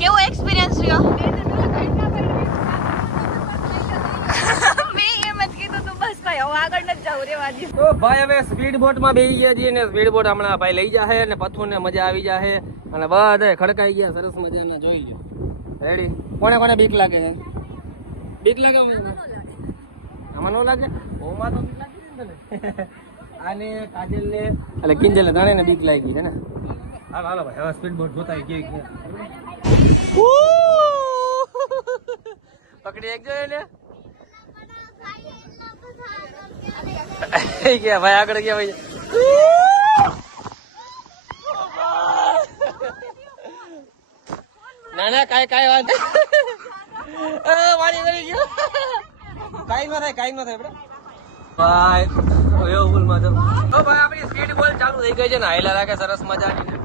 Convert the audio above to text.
કેવો એક્સપિરિયન્સ રહ્યો? મેં એમ જ કીધું તું બસ ભાઈ હવે આગળ નથી જવું રેવાજી. તો ભાઈ હવે સ્પીડ બોટ માં બેસી ગયા છીએ ને સ્પીડ બોટ હમણાં ભાઈ લઈ જાહે અને પથ્થું ને મજા આવી જાહે અને બધા ખડકાઈ ગયા સરસ મજાના. જોઈ લો રેડી. કોને કોને બીક લાગે છે? બીક લાગે આમાં નો લાગે? ઓમાં તો બીક લાગી ને તને. આને કાજલ ને એટલે કિંજલ ને ને બીક લાગી છે ને. હાલો હાલો ભાઈ હવે સ્પીડ બોટ જોતા ગયા પકડી એક જો ને ગયા ભાઈ આગળ ગયા ભાઈ. ના ના કાઈ વાત વાળી કરી ગયો. કાઈ નો થાય આપણે ભાઈ. તો ભાઈ આપણી સ્પીડ બોલ ચાલુ થઈ ગઈ છે ને હાઈલા રાખે સરસ મજાની.